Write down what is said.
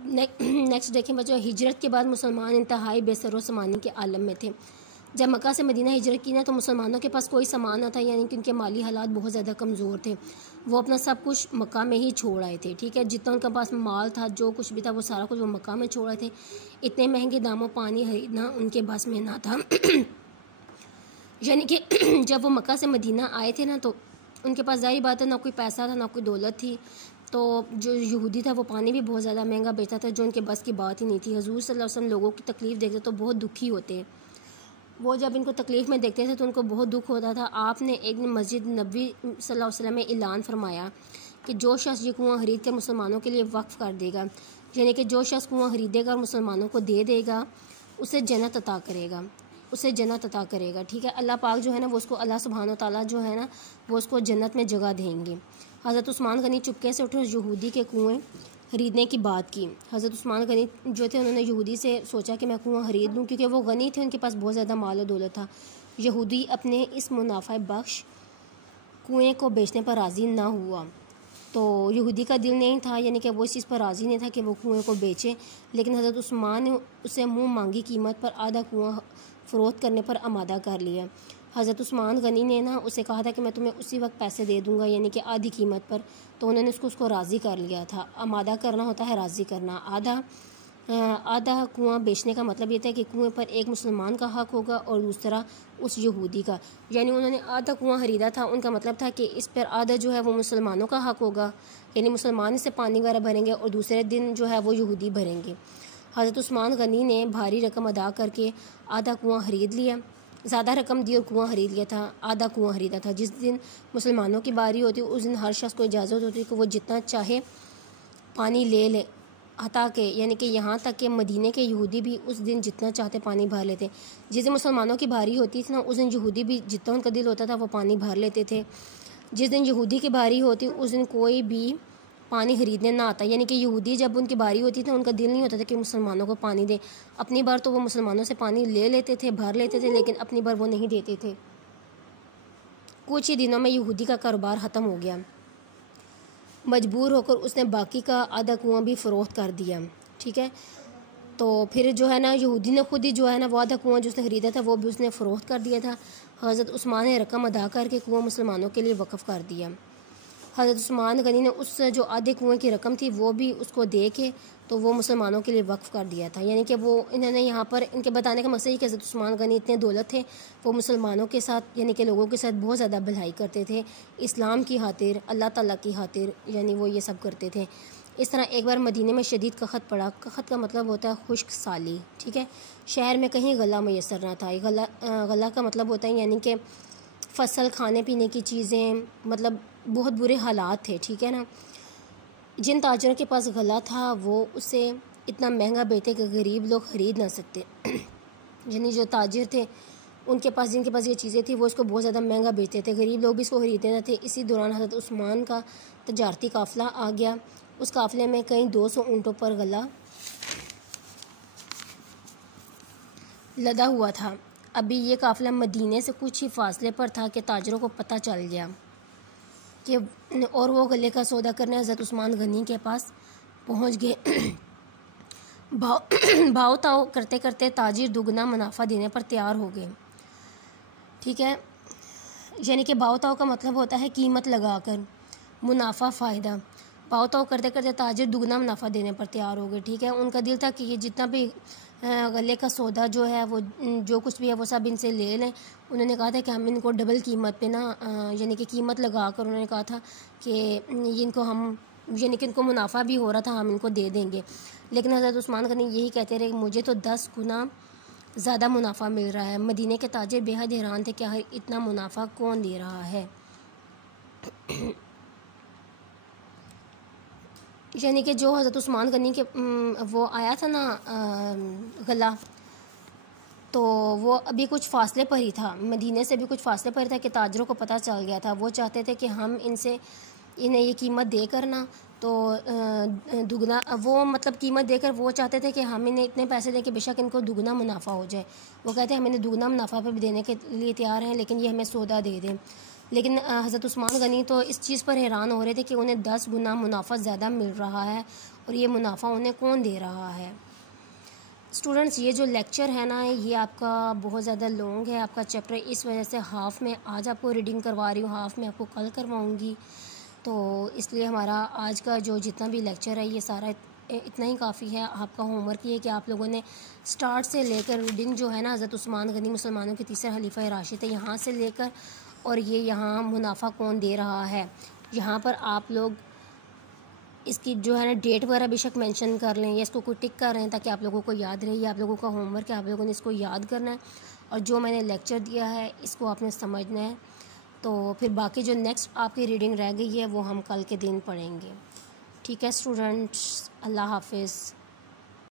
اب نیکسٹ دیکھیں بچوں، ہجرت کے بعد مسلمان انتہائی بے سر و سامانی کے عالم میں تھے۔ جب مکہ سے مدینہ ہجرت کی نا تو مسلمانوں کے پاس کوئی سامان نہ تھا، یعنی کہ ان کے مالی حالات بہت زیادہ کمزور تھے۔ وہ اپنا سب کچھ مکہ میں ہی چھوڑ آئے تھے، ٹھیک ہے، جتنا ان کے پاس مال تھا، جو کچھ بھی تھا، وہ سارا کچھ وہ مکہ میں چھوڑ آئے تھے۔ اتنے مہنگے داموں پانی خریدنا ان کے بس میں نہ تھا۔ یعنی کہ جب وہ مکہ سے مدینہ آئے تھے نا تو ان کے پاس ظاہر بات ہے نہ کوئی پیسہ تھا، نہ کوئی دولت تھی۔ تو جو یہودی تھا وہ پانی بھی بہت زیادہ مہنگا بیچتا تھا، جو ان کے بس کی بات ہی نہیں تھی۔ حضور صلی اللہ علیہ وسلم لوگوں کی تکلیف دیکھتے تو بہت دکھی ہوتے۔ وہ جب ان کو تکلیف میں دیکھتے تھے تو ان کو بہت دکھ ہوتا تھا۔ آپ نے ایک دن مسجد نبوی صلی اللہ علیہ وسلم میں اعلان فرمایا کہ جو شخص یہ کنواں خرید کر مسلمانوں کے لیے وقف کر دے گا، یعنی کہ جو شخص کنواں خریدے گا اور مسلمانوں کو دے دے گا، اسے جنت عطا کرے گا، اسے جنت عطا کرے گا، ٹھیک ہے۔ اللہ پاک جو ہے نا وہ اس کو، اللہ سبحانہ و تعالیٰ جو ہے نا وہ اس کو جنت میں جگہ دیں گے۔ حضرت عثمان غنی چپکے سے اٹھے اور یہودی کے کنویں خریدنے کی بات کی۔ حضرت عثمان غنی جو تھے انہوں نے یہودی سے سوچا کہ میں کنواں خرید لوں، کیونکہ وہ غنی تھے، ان کے پاس بہت زیادہ مال و دولت تھا۔ یہودی اپنے اس منافع بخش کنویں کو بیچنے پر راضی نہ ہوا، تو یہودی کا دل نہیں تھا، یعنی کہ وہ اس چیز پر راضی نہیں تھا کہ وہ کنویں کو بیچے، لیکن حضرت عثمان نے اسے منہ مانگی قیمت پر آدھا کنواں فروخت کرنے پر آمادہ کر لیا۔ حضرت عثمان غنی نے نا اسے کہا تھا کہ میں تمہیں اسی وقت پیسے دے دوں گا، یعنی کہ آدھی قیمت پر، تو انہوں نے اس کو راضی کر لیا تھا۔ آمادہ کرنا ہوتا ہے راضی کرنا۔ آدھا کنواں بیچنے کا مطلب یہ تھا کہ کنویں پر ایک مسلمان کا حق ہوگا اور دوسرا اس یہودی کا، یعنی انہوں نے آدھا کنواں خریدا تھا، ان کا مطلب تھا کہ اس پر آدھا جو ہے وہ مسلمانوں کا حق ہوگا، یعنی مسلمان اس سے پانی وغیرہ بھریں گے اور دوسرے دن جو ہے وہ یہودی بھریں گے۔ حضرت عثمان غنی نے بھاری رقم ادا کر کے آدھا کنواں خرید لیا، زیادہ رقم دی اور کنواں خرید لیا تھا، آدھا کنواں خریدا تھا۔ جس دن مسلمانوں کی باری ہوتی اس دن ہر شخص کو اجازت ہوتی کہ وہ جتنا چاہے پانی لے لے، حتیٰ کہ یعنی کہ یہاں تک کہ مدینے کے یہودی بھی اس دن جتنا چاہتے پانی بھر لیتے۔ جس دن مسلمانوں کی باری ہوتی تھی نا اس دن یہودی بھی جتنا ان کا دل ہوتا تھا وہ پانی بھر لیتے تھے۔ جس دن یہودی کی باری ہوتی اس دن کوئی بھی پانی خریدنے نہ آتا، یعنی کہ یہودی جب ان کی باری ہوتی تھی ان کا دل نہیں ہوتا تھا کہ مسلمانوں کو پانی دے، اپنی بار تو وہ مسلمانوں سے پانی لے لیتے تھے، بھر لیتے تھے، لیکن اپنی بار وہ نہیں دیتے تھے۔ کچھ ہی دنوں میں یہودی کا کاروبار ختم ہو گیا، مجبور ہو کر اس نے باقی کا آدھا کنواں بھی فروخت کر دیا، ٹھیک ہے۔ تو پھر جو ہے نا یہودی نے خود ہی جو ہے نا وہ آدھا کنواں جو اس نے خریدا تھا وہ بھی اس نے فروخت کر دیا تھا۔ حضرت عثمان نے رقم ادا کر کے کنواں مسلمانوں کے لیے وقف کر دیا۔ حضرت عثمان غنی نے اس جو آدھے کنویں کی رقم تھی وہ بھی اس کو دے کے تو وہ مسلمانوں کے لیے وقف کر دیا تھا، یعنی کہ وہ انہوں نے یہاں پر ان کے بتانے کا مقصد یہ کہ حضرت عثمان غنی اتنے دولت تھے، وہ مسلمانوں کے ساتھ یعنی کہ لوگوں کے ساتھ بہت زیادہ بھلائی کرتے تھے، اسلام کی خاطر، اللہ تعالیٰ کی خاطر، یعنی وہ یہ سب کرتے تھے۔ اس طرح ایک بار مدینے میں شدید قحط پڑا۔ قحط کا مطلب ہوتا ہے خشک سالی، ٹھیک ہے۔ شہر میں کہیں غلہ میسر نہ تھا۔ غلہ کا مطلب ہوتا ہے یعنی کہ فصل، کھانے پینے کی چیزیں، مطلب بہت برے حالات تھے، ٹھیک ہے نا۔ جن تاجروں کے پاس غلہ تھا وہ اسے اتنا مہنگا بیچتے کہ غریب لوگ خرید نہ سکتے، یعنی جو تاجر تھے ان کے پاس، جن کے پاس یہ چیزیں تھیں وہ اس کو بہت زیادہ مہنگا بیچتے تھے، غریب لوگ بھی اس کو خریدتے نہ تھے۔ اسی دوران حضرت عثمان کا تجارتی قافلہ آ گیا۔ اس قافلے میں کئی 200 اونٹوں پر غلہ لدا ہوا تھا۔ ابھی یہ قافلہ مدینے سے کچھ ہی فاصلے پر تھا کہ تاجروں کو پتہ چل گیا کہ اور وہ غلے کا سودا کرنے حضرت عثمان غنی کے پاس پہنچ گئے۔ بھاؤ تاؤ کرتے کرتے تاجر دگنا منافع دینے پر تیار ہو گئے، ٹھیک ہے۔ یعنی کہ بھاؤ تاؤ کا مطلب ہوتا ہے قیمت لگا کر، منافع، فائدہ۔ بھاؤ تاؤ کرتے کرتے تاجر دگنا منافع دینے پر تیار ہو گئے، ٹھیک ہے۔ ان کا دل تھا کہ یہ جتنا بھی غلے کا سودا جو ہے وہ جو کچھ بھی ہے وہ سب ان سے لے لیں۔ انہوں نے کہا تھا کہ ہم ان کو ڈبل قیمت پہ نا یعنی کہ قیمت لگا کر انہوں نے کہا تھا کہ ان کو ہم یعنی کہ ان کو منافع بھی ہو رہا تھا، ہم ان کو دے دیں گے۔ لیکن حضرت عثمان غنی یہی کہتے رہے کہ مجھے تو 10 گنا زیادہ منافع مل رہا ہے۔ مدینے کے تاجر بے حد حیران تھے کہ اتنا منافع کون دے رہا ہے، یعنی کہ جو حضرت عثمان غنی کے وہ آیا تھا نا غلہ، تو وہ ابھی کچھ فاصلے پر ہی تھا، مدینے سے بھی کچھ فاصلے پر ہی تھا کہ تاجروں کو پتہ چل گیا تھا۔ وہ چاہتے تھے کہ ہم انہیں یہ قیمت دے کر نا تو دگنا، وہ مطلب قیمت دے کر وہ چاہتے تھے کہ ہم انہیں اتنے پیسے دیں کہ بے شک ان کو دگنا منافع ہو جائے۔ وہ کہتے ہیں ہم انہیں دگنا منافع پہ بھی دینے کے لیے تیار ہیں، لیکن یہ ہمیں سودا دے دیں۔ لیکن حضرت عثمان غنی تو اس چیز پر حیران ہو رہے تھے کہ انہیں 10 گنا منافع زیادہ مل رہا ہے، اور یہ منافع انہیں کون دے رہا ہے۔ اسٹوڈنٹس، یہ جو لیکچر ہے نا، یہ آپ کا بہت زیادہ لانگ ہے آپ کا چیپٹر، اس وجہ سے ہاف میں آج آپ کو ریڈنگ کروا رہی ہوں، ہاف میں آپ کو کل کرواؤں گی۔ تو اس لیے ہمارا آج کا جو جتنا بھی لیکچر ہے یہ سارا اتنا ہی کافی ہے۔ آپ کا ہوم ورک یہ ہے کہ آپ لوگوں نے سٹارٹ سے لے کر ریڈنگ جو ہے نا، حضرت عثمان غنی مسلمانوں کے تیسرے خلیفہ راشد ہے، یہاں سے لے کر اور یہ یہاں منافع کون دے رہا ہے، یہاں پر آپ لوگ اس کی جو ہے نا ڈیٹ وغیرہ بے شک مینشن کر لیں یا اس کو کوئی ٹک کر رہے ہیں تاکہ آپ لوگوں کو یاد رہے۔ یہ آپ لوگوں کا ہوم ورک ہے، آپ لوگوں نے اس کو یاد کرنا ہے، اور جو میں نے لیکچر دیا ہے اس کو آپ نے سمجھنا ہے۔ تو پھر باقی جو نیکسٹ آپ کی ریڈنگ رہ گئی ہے وہ ہم کل کے دن پڑھیں گے۔ ٹھیک ہے اسٹوڈنٹس، اللہ حافظ۔